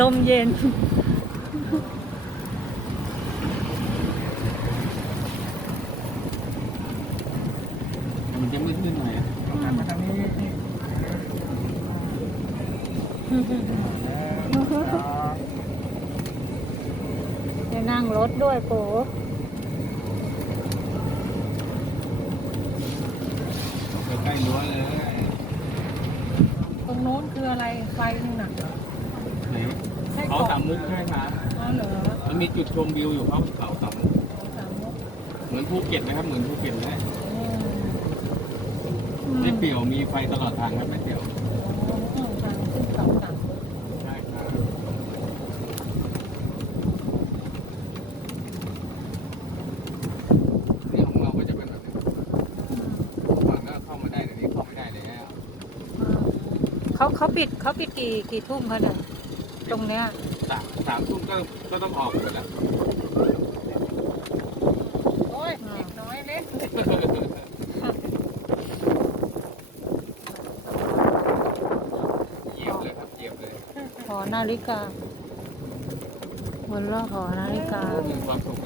ลมเย็น มันจะมืดๆหน่อยอะหันมาทางนี้นี่แล้วก็จะนั่งรถด้วยโปใกล้ๆรั้วเลย ตรงโน้นคืออะไรไฟนึงน่ะไหนใช่เขาเกาะสามมุกใช่ไหมครับอ๋อเหรอมันมีจุดชมวิวอยู่เขาเขาสามมุกสามมุกเหมือนภูเก็ตไหมครับ เหมือนภูเก็ตเลยอืมไม่เปลี่ยวมีไฟตลอดทางครับไม่เปลี่ยวอ๋อทางขึ้นเขาสามมุกใช่ครับนี่ของเราก็จะเป็นแบบนี้ฝั่งก็เข้ามาได้แต่นี้เข้าไม่ได้แล้วเขาเขาปิดเขาปิดกี่กี่ทุ่มคะเนี่ยตรงเนี้ย สามสามทุ่มก็ก็ต้องออกหมดแล้วโอ้ยเด็กน้อยเล็กเหยียบเลยครับเหยียบเลยหอนาฬิกาบนรอบหอนาฬิกา มีความสุขเหลือเกิน